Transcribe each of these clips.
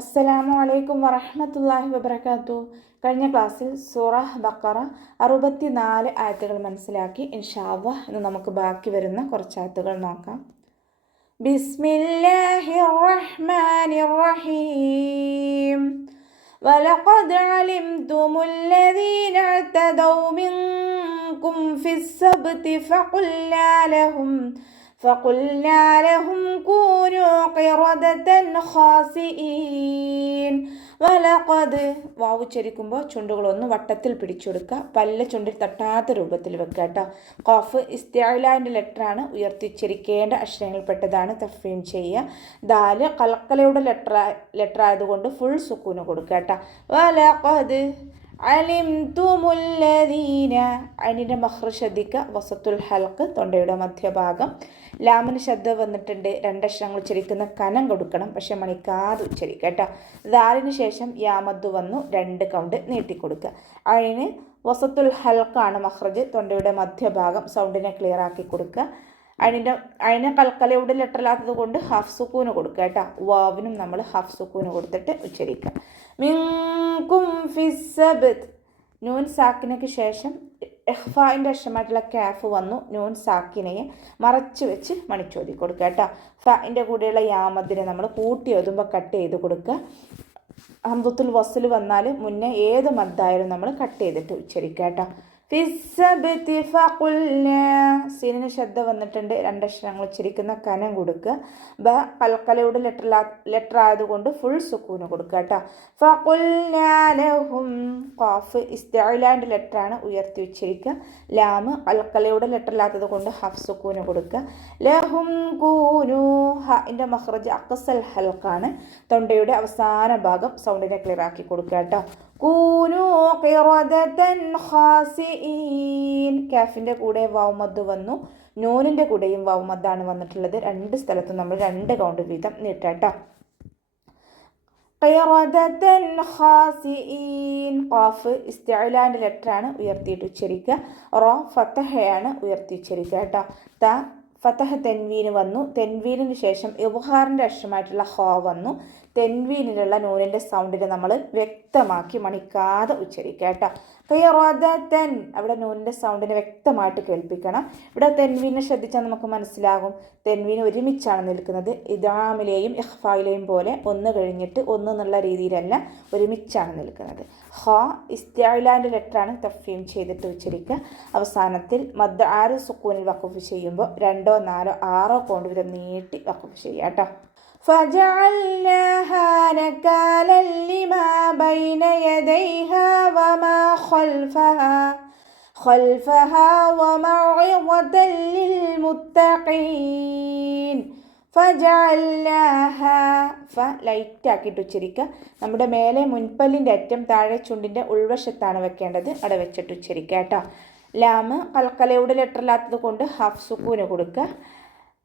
അസ്സലാമു അലൈക്കും വറഹ്മത്തുള്ളാഹി വബറകാതുഹു. കഴിഞ്ഞ ക്ലാസ്സിൽ സൂറ ബഖറ 64 ആയത്തുകൾ മനസ്സിലാക്കി. ഇൻഷാ അല്ലാഹ് ഇന്ന് നമുക്ക് ബാക്കി വരുന്ന കുറച്ച് ആയത്തുകൾ നോക്കാം. ബിസ്മില്ലാഹിർ റഹ്മാനിർ റഹീം. വലഖദ് അലിംതുമുല്ലദീന അഅ്തദൗ മിൻകും ഫിസ്സബ്തി فقلنا لهم كونوا قردة خاسئين. വലഖദ് വാവ് ഉച്ചരിക്കുമ്പോൾ ചുണ്ടുകളൊന്ന് വട്ടത്തിൽ പിടിച്ചെടുക്കുക, പല്ല് ചുണ്ടിൽ തട്ടാത്ത രൂപത്തിൽ വെക്കുക കേട്ടോ. ഖാഫ് ഇസ്തിഅലാൻ്റെ ലെറ്ററാണ്, ഉയർത്തിച്ചരിക്കേണ്ട അക്ഷരങ്ങളിൽപ്പെട്ടതാണ്, തഫ്വീം ചെയ്യുക. ദാല് ഖൽഖലയുടെ ലെറ്റർ ആയതുകൊണ്ട് ഫുൾ സുക്കൂന് കൊടുക്കുക കേട്ടോ. വലഖദ് അലിംതുമുല്ലദീന, അതിൻ്റെ മഖ്റജ് ശ്രദ്ധിക്കുക, വസത്തുൽ ഹൽഖ് തൊണ്ടയുടെ മധ്യഭാഗം. ലാമിന് ശബ്ദം വന്നിട്ടുണ്ട്, രണ്ടക്ഷരങ്ങൾ ഉച്ചരിക്കുന്ന കനം കൊടുക്കണം, പക്ഷെ മണിക്കാതെ ഉച്ചരിക്കുക കേട്ടോ. ദാലിന് ശേഷം യാമദ്ദു വന്നു, 2 കൗണ്ട് നീട്ടിക്കൊടുക്കുക. അതിന് വസത്തുൽ ഹൽഖാണ് മഖ്റജ്, തൊണ്ടയുടെ മധ്യഭാഗം, സൗണ്ടിനെ ക്ലിയർ ആക്കി കൊടുക്കുക. അതിന് കൽക്കലയുടെ ലെറ്ററിലാത്തത് കൊണ്ട് ഹാഫ് സുക്കൂന് കൊടുക്കുക കേട്ടോ. വാവിനും നമ്മൾ ഹാഫ് സുക്കൂന് കൊടുത്തിട്ട് ഉച്ചരിക്കുക. മിൻകും ഫിസ്സബ്ത്, നൂൻ സാക്കിനയ്ക്ക് ശേഷം ഇഖ്ഫായിൻ്റെ അക്ഷരമായിട്ടുള്ള കാഫ് വന്നു, നൂൻ സാക്കിനയെ മറച്ച് വെച്ച് മണിച്ചോതി കൊടുക്കുക കേട്ടോ. ഫിൻ്റെ കൂടെയുള്ള യാമദിനെ നമ്മൾ കൂട്ടി ഒതുമ്പോൾ കട്ട് ചെയ്ത് കൊടുക്കുക. ഹംദത്തുൽ വസ്ൽ വന്നാൽ മുന്നേ ഏത് മദ്ദായാലും നമ്മൾ കട്ട് ചെയ്തിട്ട് ഉച്ചരിക്കുക കേട്ടോ. ഫിസ്സബ്തി ഫഖുൽനാ, സീനിന് ശബ്ദം വന്നിട്ടുണ്ട്, 2 അക്ഷരങ്ങൾ ഉച്ചരിക്കുന്ന കനം കൊടുക്കുക. ബ കൽക്കലയുടെ ലെറ്റർ ആയതുകൊണ്ട് ഫുൾ സുക്കൂന് കൊടുക്കുക കേട്ടോ. ഫഖുൽനാ ലഹും, ഖാഫ് ഇസ്തിഅലാൻ്റെ ലെറ്ററാണ്, ഉയർത്തി ഉച്ചരിക്കുക. ലാമ് കൽക്കലയുടെ ലെറ്ററിലാത്തത് കൊണ്ട് ഹാഫ് സുക്കൂന് കൊടുക്കുക. ലഹും കൂനു, ഹിൻ്റെ മഖ്റജ് അഖ്സൽ ഹൽഖാണ്, തൊണ്ടയുടെ അവസാന ഭാഗം, സൗണ്ടിനെ ക്ലിയർ ആക്കി കൊടുക്കുക കേട്ടോ. കൂനു ഖിറദതൻ ഖാസിഈൻ, കാഫിൻ്റെ കൂടെ വാവുമദ് വന്നു, നൂനിൻ്റെ കൂടെയും വാവുമദ്ദാണ് വന്നിട്ടുള്ളത്. 2 സ്ഥലത്തും നമ്മൾ 2 കൗണ്ട് വീതം നീട്ടാട്ടോ. ഖിറദതൻ ഖാസിഈൻ, ഖാഫ് ഇസ്തിഅലാൻ്റെ ലെറ്ററാണ്, ഉയർത്തിയിട്ട് ഉച്ചരിക്കുക. റ ഫതഹയാണ്, ഉയർത്തി ഉച്ചരിക്കുക കേട്ടോ. ത ഫതഹ തെൻവീന് വന്നു, തെൻവീനിന് ശേഷം ഇബ്ഹാറിൻ്റെ അക്ഷരമായിട്ടുള്ള ഹ വന്നു. തെൻവീനിലുള്ള നൂനിൻ്റെ സൗണ്ടിനെ നമ്മൾ വ്യക്തമാക്കി മണിക്കാതെ ഉച്ചരിക്കുക കേട്ടോ. ഖിറദതൻ, അവിടെ നൂനിൻ്റെ സൗണ്ടിനെ വ്യക്തമായിട്ട് കേൾപ്പിക്കണം. ഇവിടെ തെൻവീനെ ശ്രദ്ധിച്ചാൽ നമുക്ക് മനസ്സിലാകും, തെൻവീൻ ഒരുമിച്ചാണ് നിൽക്കുന്നത്. ഇദ്ഗാമിലെയും ഇഖ്ഫായിലെയും പോലെ ഒന്ന് കഴിഞ്ഞിട്ട് ഒന്ന് എന്നുള്ള രീതിയിലല്ല, ഒരുമിച്ചാണ് നിൽക്കുന്നത്. ഹ ഇസ്തിഅലാൻ്റെ ലെറ്ററാണ്, തഫ്വീം ചെയ്തിട്ട് ഉച്ചരിക്കുക. അവസാനത്തിൽ മദ് 6 സുക്കൂനിൽ വഖഫ് ചെയ്യുമ്പോൾ 2, 4, 6 കൗണ്ട് വീതം നീട്ടി വഖഫ് ചെയ്യുക കേട്ടോ. فجعلناها نكالا لما بين يديها وما خلفها وموعظة للمتقين. ഫജഅൽനാഹാ, ഫ ലൈറ്റ് ആക്കിയിട്ട് ഉച്ചരിക്കുക. നമ്മുടെ മേലെ മുൻപല്ലിൻ്റെ അറ്റം താഴെ ചുണ്ടിൻ്റെ ഉൾവശത്താണ് വെക്കേണ്ടത്, അവിടെ വെച്ചിട്ട് ഉച്ചരിക്കുക കേട്ടോ. ലാമ് കൽക്കലയുടെ ലെറ്ററിലാത്തത് കൊണ്ട് ഹാഫ് സുക്കൂന് കൊടുക്കുക.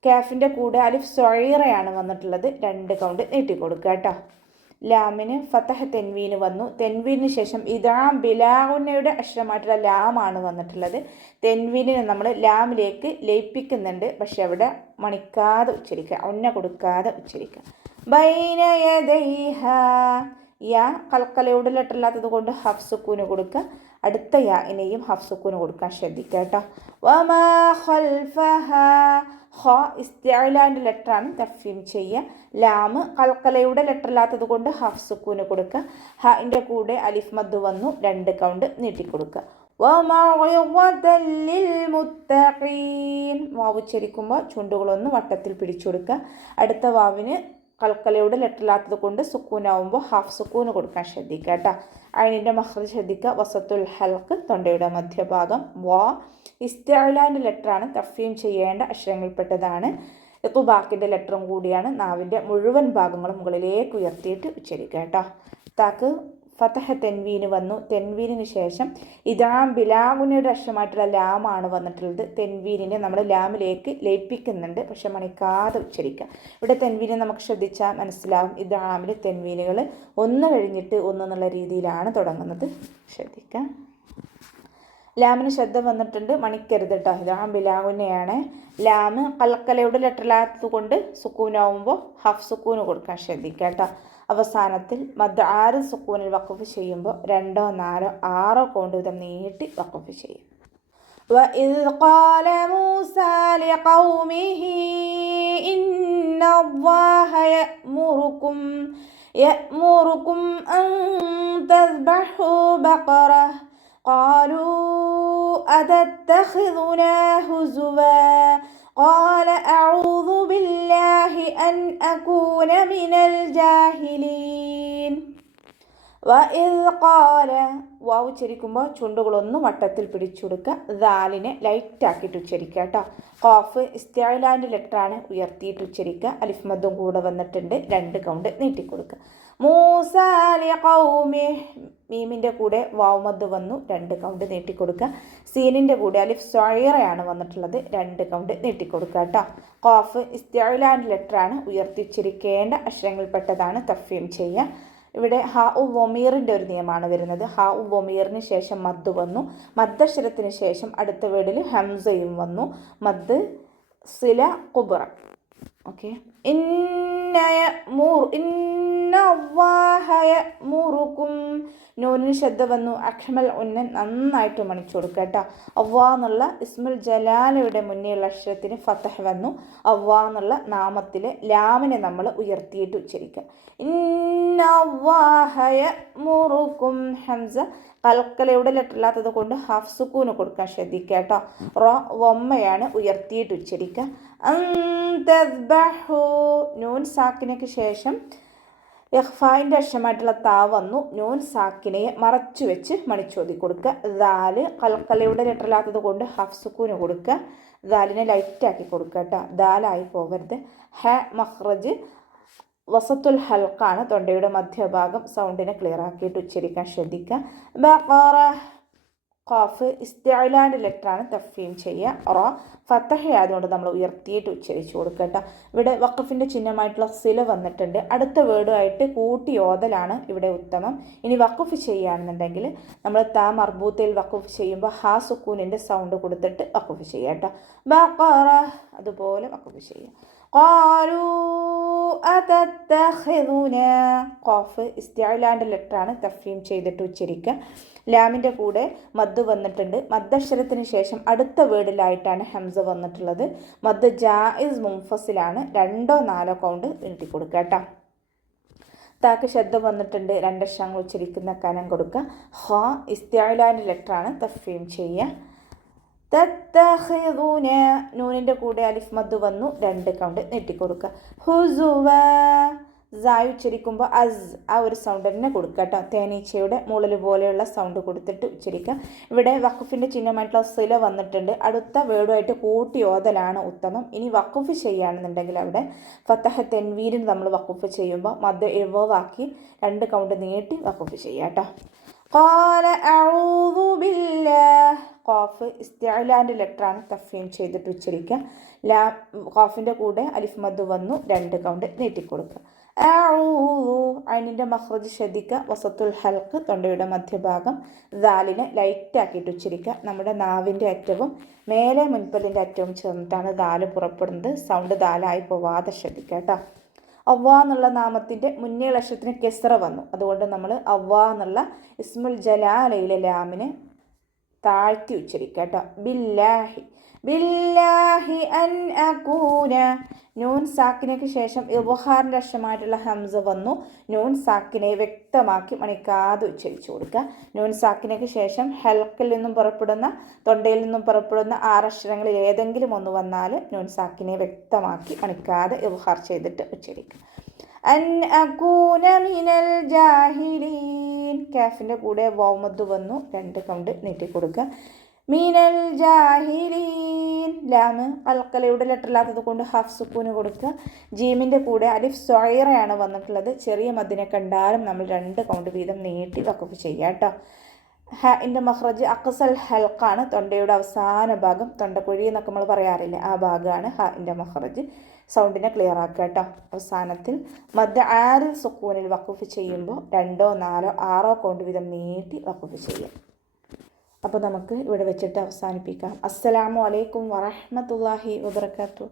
കാഫിൻ്റെ കൂടെ അലിഫ് സ്വഈറയാണ് വന്നിട്ടുള്ളത്, 2 കൗണ്ട് നീട്ടിക്കൊടുക്കുക കേട്ടോ. ലാമിന് ഫതഹ തെൻവീന് വന്നു, തെൻവീനിന് ശേഷം ഇദാം ബിലാഗുന്നയുടെ അക്ഷരമായിട്ടുള്ള ലാമാണ് വന്നിട്ടുള്ളത്. തെൻവീനിനെ നമ്മൾ ലാമിലേക്ക് ലയിപ്പിക്കുന്നുണ്ട്, പക്ഷെ അവിടെ മണിക്കാതെ ഉച്ചരിക്കുക, ഒന്ന കൊടുക്കാതെ ഉച്ചരിക്കുക. ബൈന യദൈഹാ, യാ കൽക്കലയുടെ ലെറ്ററില്ലാത്തത് കൊണ്ട് ഹാഫ് സുക്കൂന് കൊടുക്കുക. അടുത്ത യാഇനെയും ഹാഫ് സുക്കൂന് കൊടുക്കാൻ ശ്രദ്ധിക്കുക കേട്ടോ. വമാ ഖൽഫഹാ, ഹ ഇസ്തിഅലാൻ്റെ ലെറ്ററാണ്, തഫ്വീം ചെയ്യുക. ലാമ് കൽക്കലയുടെ ലെറ്ററില്ലാത്തത് കൊണ്ട് ഹാഫ് സുക്കൂന് കൊടുക്കുക. ഹിൻ്റെ കൂടെ അലിഫ് മദ് വന്നു, 2 കൗണ്ട് നീട്ടിക്കൊടുക്കുക. വമൗഇദത്തൻ ലിൽമുത്തഖീൻ, വാവ് ഉച്ചരിക്കുമ്പോൾ ചുണ്ടുകളൊന്ന് വട്ടത്തിൽ പിടിച്ചെടുക്കുക. അടുത്ത വാവിന് കൽക്കലയുടെ ലെറ്ററില്ലാത്തത് കൊണ്ട് സുക്കൂനാവുമ്പോൾ ഹാഫ് സുക്കൂന് കൊടുക്കാൻ ശ്രദ്ധിക്കുക കേട്ടോ. അതിൻ്റെ മഖ്റജ് ശ്രദ്ധിക്കുക, വസത്തുൽ ഹൽഖ്, തൊണ്ടയുടെ മധ്യഭാഗം. വാ ഇസ്തിഅലാൻ്റെ ലെറ്ററാണ്, തഫ്വീം ചെയ്യേണ്ട അക്ഷരങ്ങളിൽപ്പെട്ടതാണ്. ഇത്ബാഖിൻ്റെ ലെറ്ററും കൂടിയാണ്, നാവിൻ്റെ മുഴുവൻ ഭാഗങ്ങളും മുകളിലേക്ക് ഉയർത്തിയിട്ട് ഉച്ചരിക്കുക കേട്ടോ. താക്ക് ഫതഹ തെൻവീന് വന്നു, തെൻവീനിന് ശേഷം ഇദാം ബിലാഗുനയുടെ അക്ഷരമായിട്ടുള്ള ലാമാണ് വന്നിട്ടുള്ളത്. തെൻവീനിനെ നമ്മൾ ലാമിലേക്ക് ലയിപ്പിക്കുന്നുണ്ട്, പക്ഷെ മണിക്കാതെ ഉച്ചരിക്കുക. ഇവിടെ തെൻവീനെ നമുക്ക് ശ്രദ്ധിച്ചാൽ മനസ്സിലാവും, ഇദാമിൽ തെൻവീനുകൾ ഒന്ന് കഴിഞ്ഞിട്ട് ഒന്ന് എന്നുള്ള രീതിയിലാണ് തുടങ്ങുന്നത്, ശ്രദ്ധിക്കുക. ലാമിന് ശബ്ദം വന്നിട്ടുണ്ട്, മണിക്കരുത് കേട്ടോ. ഇതാണ് ബിലാവുന്നെയാണ്. ലാമ് കൽക്കലയുടെ ലെറ്ററിലാത്തത് കൊണ്ട് സുക്കൂനാവുമ്പോൾ ഹാഫ് സുക്കൂന് കൊടുക്കാൻ ശ്രദ്ധിക്കുക കേട്ടോ. അവസാനത്തിൽ മദ് ആറ് സുക്കൂനിൽ വഖഫ് ചെയ്യുമ്പോൾ 2, 4, 6 കൊണ്ട് വിധം നീട്ടി വഖഫ് ചെയ്യും. وَإِذْ قَالَ مُوسَى لِقَوْمِهِ إِنَّ اللَّهَ يَأْمُرُكُمْ أَن تَذْبَحُوا بَقَرَةً قَالُوا أَتَتَّخِذُنَا هُزُوًا قَالَ أَعُوذُ بِاللَّهِ أَنْ أَكُونَ مِنَ الْجَاهِلِينَ. വഇദ് ഖാല വാവ് ഉച്ചരിക്കുമ്പോൾ ചുണ്ടുകളൊന്നും വട്ടത്തിൽ പിടിച്ചുകൊടുക്കുക. ദാലിനെ ലൈറ്റാക്കിയിട്ട് ഉച്ചരിക്കുക കേട്ടോ. ഖാഫ് ഇസ്തിഅലാൻ്റെ ലെറ്ററാണ്, ഉയർത്തിയിട്ട് ഉച്ചരിക്കുക. അലിഫ് മദ്ദും കൂടെ വന്നിട്ടുണ്ട്, 2 കൗണ്ട് നീട്ടിക്കൊടുക്കുക. മൂസാ ലിഖൗമിഹി മീമിൻ്റെ കൂടെ വാവ് മദ്ദ് വന്നു, 2 കൗണ്ട് നീട്ടിക്കൊടുക്കുക. സീനിൻ്റെ കൂടെ അലിഫ് സ്വൈറയാണ് വന്നിട്ടുള്ളത്, 2 കൗണ്ട് നീട്ടിക്കൊടുക്കുക കേട്ടോ. ഖാഫ് ഇസ്തിഅലാൻ്റെ ലെറ്ററാണ്, ഉയർത്തി ഉച്ചരിക്കേണ്ട അക്ഷരങ്ങളിൽപ്പെട്ടതാണ്. തഫ്വീം ചെയ്യുക. ഇവിടെ ഹാ ഉ വൊമീറിൻ്റെ ഒരു നിയമമാണ് വരുന്നത്. ഹാ ഉ വൊമീറിന് ശേഷം മദ് വന്നു, മദ്ദക്ഷരത്തിന് ശേഷം അടുത്ത വേർഡിൽ ഹംസയും വന്നു. മദ് സില കുബ്ര. ഓക്കെ. നൂനിന് ശബ്ദ വന്നു, അക്ഷമൽ ഉന്നൻ നന്നായിട്ട് മണിച്ചു കൊടുക്കുക കേട്ടോ. അവ്വാ എന്നുള്ള ഇസ്മുൽ ജലാലയുടെ മുന്നേയുള്ള അക്ഷരത്തിന് ഫതഹ് വന്നു. അവ്വാ എന്നുള്ള നാമത്തിലെ ലാമിനെ നമ്മൾ ഉയർത്തിയിട്ട് ഉച്ചരിക്കുക. ഇന്നവ്വാഹയമുറുക്കും ഹംസ കൽക്കലയുടെ ലെറ്ററില്ലാത്തത് കൊണ്ട് ഹാഫ് സുക്കൂന് കൊടുക്കാൻ ശ്രദ്ധിക്കുക കേട്ടോ. വമ്മയാണ്, ഉയർത്തിയിട്ട് ഉച്ചരിക്കുക. നൂൻ സാക്കിനയ്ക്ക് ശേഷം ഇഖ്ഫായിൻ്റെ അക്ഷരമായിട്ടുള്ള താ വന്നു. നൂൻ സാക്കിനയെ മറച്ചു വെച്ച് മണിച്ചോതി കൊടുക്കുക. ദാല് കൽക്കലയുടെ ലെറ്ററില്ലാത്തത് കൊണ്ട് ഹാഫ് സുക്കൂന് കൊടുക്കുക. ദാലിനെ ലൈറ്റാക്കി കൊടുക്കുക കേട്ടോ, ദാലായി പോകരുത്. ഹ മഖ്റജ് വസത്തുൽ ഹൽക്കാണ്, തൊണ്ടയുടെ മധ്യഭാഗം. സൗണ്ടിനെ ക്ലിയർ ആക്കിയിട്ട് ഉച്ചരിക്കാൻ ശ്രദ്ധിക്കുക. ബഖറ ഖാഫ് ഇസ്തിഅലാൻ്റെ ലെറ്ററാണ്, തഫ്വീം ചെയ്യുക. റ ഫതഹ ആയതുകൊണ്ട് നമ്മൾ ഉയർത്തിയിട്ട് ഉച്ചരിച്ചു കൊടുക്കട്ടോ. ഇവിടെ വഖഫിൻ്റെ ചിഹ്നമായിട്ടുള്ള സില വന്നിട്ടുണ്ട്. അടുത്ത വേർഡുമായിട്ട് കൂട്ടി ഓതലാണ് ഇവിടെ ഉത്തമം. ഇനി വഖഫ് ചെയ്യുകയാണെന്നുണ്ടെങ്കിൽ നമ്മൾ താ മർബൂത്തയിൽ വഖഫ് ചെയ്യുമ്പോൾ ഹാ സുക്കൂനിൻ്റെ സൗണ്ട് കൊടുത്തിട്ട് വഖഫ് ചെയ്യുക കേട്ടോ. ബഖറ അതുപോലെ വഖഫ് ചെയ്യുക. ഖാലൂ അതത്തഖിദുനാ ഖാഫ് ഇസ്തിഅലാൻ്റെ ലെറ്ററാണ്, തഫ്വീം ചെയ്തിട്ട് ഉച്ചരിക്കുക. ലാമിൻ്റെ കൂടെ മദ് വന്നിട്ടുണ്ട്. മദ്ദക്ഷരത്തിന് ശേഷം അടുത്ത വേർഡിലായിട്ടാണ് ഹംസ വന്നിട്ടുള്ളത്. മദ് ജായിസ് മുൻഫസിലാണ്, 2, 4 കൗണ്ട് നീട്ടിക്കൊടുക്കുക കേട്ടോ. താക്ക് ശബ്ദം വന്നിട്ടുണ്ട്, 2 അക്ഷരങ്ങൾ ഉച്ചരിക്കുന്ന കനം കൊടുക്കുക. ഹ ഇസ്തിഅലാൻ്റെ ലെറ്ററാണ്, തഫ്വീം ചെയ്യുക. തത്തഖിദുന നൂനിൻ്റെ കൂടെ അലിഫ് മദ് വന്നു, 2 കൗണ്ട് നീട്ടിക്കൊടുക്കുക. ഹുസുവ സായ് ഉച്ചരിക്കുമ്പോൾ അസ് ആ ഒരു സൗണ്ട് തന്നെ കൊടുക്കുക കേട്ടോ. തേനീച്ചയുടെ മൂളൽ പോലെയുള്ള സൗണ്ട് കൊടുത്തിട്ട് ഉച്ചരിക്കുക. ഇവിടെ വഖഫിൻ്റെ ചിഹ്നമായിട്ടുള്ള സില വന്നിട്ടുണ്ട്. അടുത്ത വേർഡുമായിട്ട് കൂട്ടി ഓതലാണ് ഉത്തമം. ഇനി വഖഫ് ചെയ്യുകയാണെന്നുണ്ടെങ്കിൽ അവിടെ ഫതഹ തെൻവീരിന് നമ്മൾ വഖഫ് ചെയ്യുമ്പോൾ മദ് ഇവവാക്കി 2 കൗണ്ട് നീട്ടി വഖഫ് ചെയ്യുക കേട്ടോ. ഖാല അഊദു ബില്ലാഹ് ഖാഫ് ഇസ്തിഅലാൻ്റെ ലെറ്ററാണ്, തഫ്വീം ചെയ്തിട്ട് ഉച്ചരിക്കുക. ഖാഫിൻ്റെ കൂടെ അലിഫ് മദ് വന്നു, 2 കൗണ്ട് നീട്ടിക്കൊടുക്കുക. ഐനിൻ്റെ മഖ്റജ് ശ്രദ്ധിക്കുക. വസത്തുൽ ഹൽക്ക് തൊണ്ടയുടെ മധ്യഭാഗം. ദാലിനെ ലൈറ്റാക്കിയിട്ട് ഉച്ചരിക്കുക. നമ്മുടെ നാവിൻ്റെ അറ്റവും മേലെ മുൻപല്ലിൻ്റെ അറ്റവും ചേർന്നിട്ടാണ് ദാല് പുറപ്പെടുന്നത്. സൗണ്ട് ദാലായി പോവാതെ ശ്രദ്ധിക്കുക കേട്ടോ. അവ്വാ എന്നുള്ള നാമത്തിൻ്റെ മുന്നേ അക്ഷരത്തിന് കെസ്റ വന്നു, അതുകൊണ്ട് നമ്മൾ അവ്വാ എന്നുള്ള ഇസ്മുൽ ജലാലയിലെ ലാമിനെ താഴ്ത്തി ഉച്ചരിക്കുക കേട്ടോ. ബില്ലാഹി ബില്ലാഹി അൻ അകൂന നൂൻ സാക്കിനയ്ക്ക് ശേഷം ഇബ്ഹാറിൻ്റെ അക്ഷരമായിട്ടുള്ള ഹംസ വന്നു. നൂൻ സാക്കിനെ വ്യക്തമാക്കി മണിക്കാതെ ഉച്ചരിച്ചു കൊടുക്കുക. നൂൻ സാക്കിനയ്ക്ക് ശേഷം ഹൽക്കിൽ നിന്നും പുറപ്പെടുന്ന തൊണ്ടയിൽ നിന്നും പുറപ്പെടുന്ന 6 അക്ഷരങ്ങളിൽ ഏതെങ്കിലും ഒന്ന് വന്നാൽ നൂൻ സാക്കിനെ വ്യക്തമാക്കി മണിക്കാതെ ഇബ്ഹാർ ചെയ്തിട്ട് ഉച്ചരിക്കുക. അൻ അകൂന മിനൽ ജാഹിലീൻ കാഫിൻ്റെ കൂടെ വാവ് മദ് വന്നു, 2 കൗണ്ട് നീട്ടിക്കൊടുക്കുക. മിനൽ ജാഹിലീൻ ലാമ് അൽക്കലയുടെ ലെറ്ററില്ലാത്തത് കൊണ്ട് ഹാഫ് സുക്കൂന് കൊടുക്കുക. ജീമിൻ്റെ കൂടെ അലിഫ് സ്വൈറയാണ് വന്നിട്ടുള്ളത്. ചെറിയ മദ്ദിനെ കണ്ടാലും നമ്മൾ 2 കൗണ്ട് വീതം നീട്ടി വഖഫ് ചെയ്യുക കേട്ടോ. ഹിൻ്റെ മഖ്റജ് അക്സൽ ഹൽക്കാണ്, തൊണ്ടയുടെ അവസാന ഭാഗം. തൊണ്ടക്കുഴി എന്നൊക്കെ നമ്മൾ പറയാറില്ലേ, ആ ഭാഗമാണ് ഹിൻ്റെ മഖ്റജ്. സൗണ്ടിനെ ക്ലിയർ ആക്കുക കേട്ടോ. അവസാനത്തിൽ മദ് ആറിൽ സുക്കൂനിൽ വഖഫ് ചെയ്യുമ്പോൾ 2, 4, 6 കൗണ്ട് വീതം നീട്ടി വഖഫ് ചെയ്യുക. അപ്പോൾ നമുക്ക് ഇവിടെ വെച്ചിട്ട് അവസാനിപ്പിക്കാം. അസ്സലാമു അലൈക്കും വറഹ്മത്തുള്ളാഹി വബറകാതുഹു.